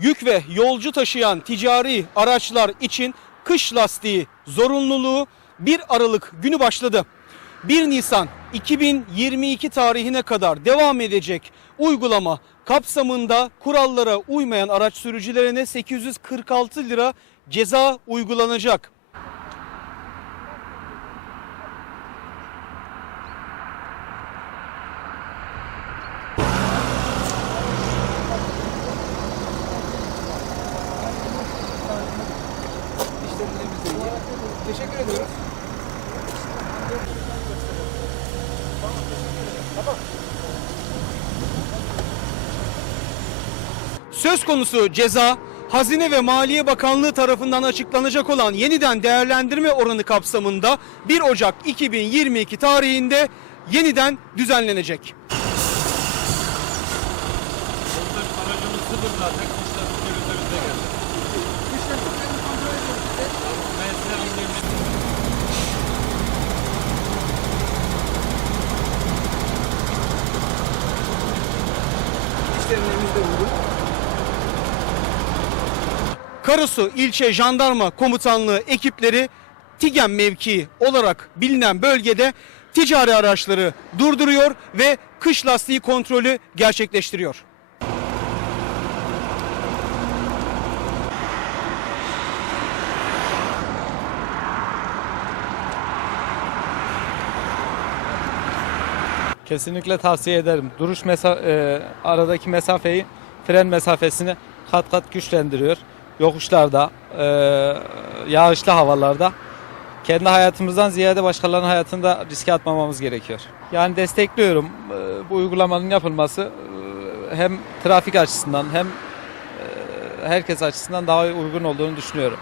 Yük ve yolcu taşıyan ticari araçlar için kış lastiği zorunluluğu 1 Aralık günü başladı. 1 Nisan 2022 tarihine kadar devam edecek uygulama kapsamında kurallara uymayan araç sürücülerine 846 lira ceza uygulanacak. Teşekkür ediyoruz. Söz konusu ceza Hazine ve Maliye Bakanlığı tarafından açıklanacak olan yeniden değerlendirme oranı kapsamında 1 Ocak 2022 tarihinde yeniden düzenlenecek. Aracımız sıfır zaten. Karasu İlçe Jandarma Komutanlığı ekipleri Tigen mevkii olarak bilinen bölgede ticari araçları durduruyor ve kış lastiği kontrolü gerçekleştiriyor. Kesinlikle tavsiye ederim. Duruş mesa e, aradaki mesafeyi, fren mesafesini kat kat güçlendiriyor. Yokuşlarda, e, yağışlı havalarda kendi hayatımızdan ziyade başkalarının hayatını da riske atmamamız gerekiyor. Yani destekliyorum e, bu uygulamanın yapılması e, hem trafik açısından hem e, herkes açısından daha uygun olduğunu düşünüyorum.